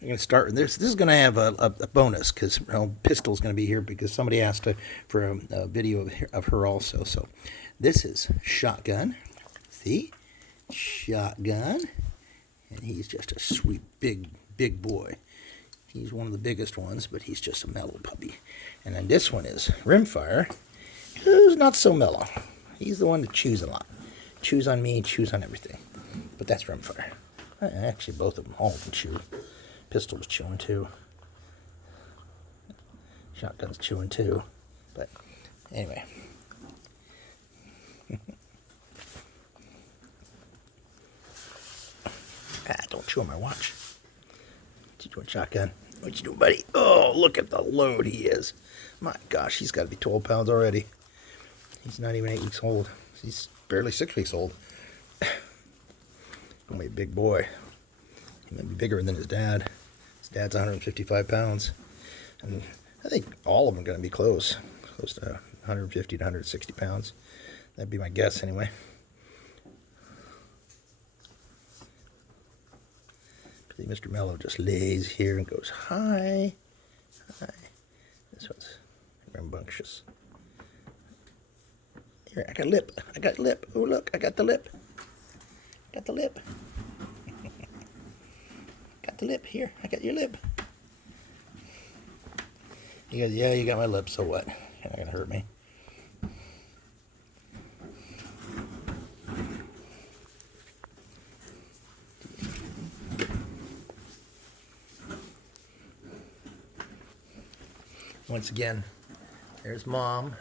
I'm going to start with this. This is going to have a bonus because Pistol's going to be here because somebody asked for a video of her also. So this is Shotgun. See? Shotgun. And he's just a sweet, big boy. He's one of the biggest ones, but he's just a mellow puppy. And then this one is Rimfire, who's not so mellow. He's the one that chews a lot. Chews on me, chews on everything. But that's Rimfire. Actually, both of them, all of them chew. Pistol was chewing too. Shotgun's chewing too. But anyway. Don't chew on my watch. What you doing, Shotgun? What you doing, buddy? Oh, look at the load he is. My gosh, he's got to be 12 pounds already. He's not even 8 weeks old. He's barely 6 weeks old. Gonna be a big boy. He might be bigger than his dad. His dad's 155 pounds. And I think all of them are going to be close to 150 to 160 pounds. That'd be my guess anyway. Mr. Mellow just lays here and goes, hi, hi. This one's rambunctious. Here, I got lip. I got lip. Oh, look, I got the lip. Got the lip. Got the lip here. I got your lip. He goes, yeah, you got my lip, so what? You're not going to hurt me. Once again, there's Mom.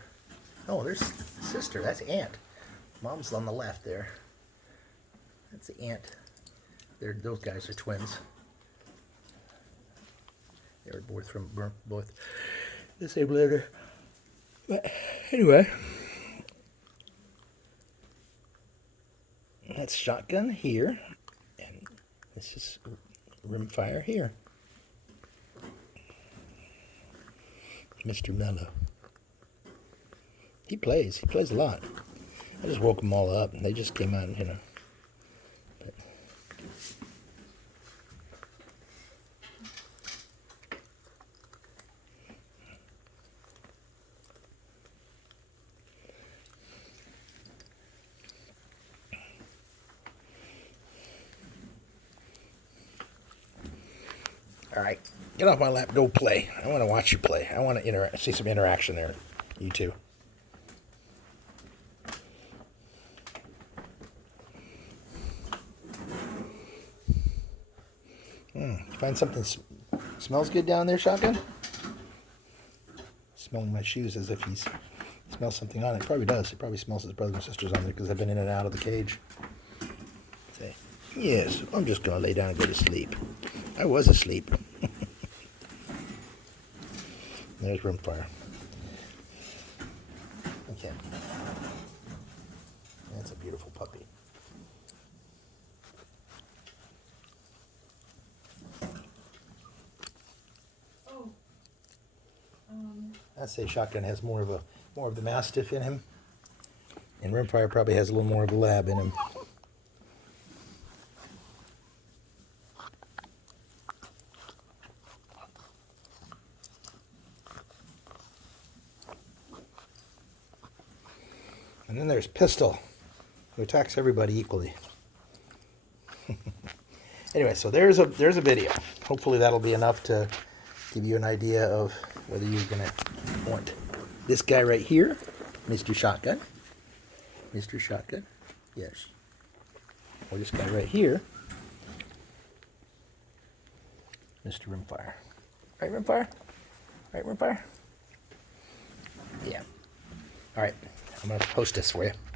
Oh, there's sister. That's Aunt. Mom's on the left there. That's the Aunt. Those guys are twins. They were both disabled. But anyway, that's Shotgun here, and this is Rimfire here. Mr. Mellow. He plays a lot. I just woke them all up, and they just came out, you know. But all right, get off my lap, go play. I want to watch you play. I want to see some interaction there, you two. Find something smells good down there, Shotgun? Smelling my shoes as if he smells something on it. Probably does. He probably smells his brothers and sisters on there because I've been in and out of the cage. Say, yes, I'm just going to lay down and go to sleep. I was asleep. There's Rimfire. Okay. That's a beautiful puppy. I'd say Shotgun has more of the Mastiff in him, and Rimfire probably has a little more of the Lab in him. And then there's Pistol, who attacks everybody equally. Anyway, so there's a video. Hopefully that'll be enough to give you an idea of whether you're going to want this guy right here, Mr. Shotgun. Mr. Shotgun, yes. Or this guy right here, Mr. Rimfire. Right, Rimfire? Right, Rimfire? Yeah. All right, I'm going to post this for you.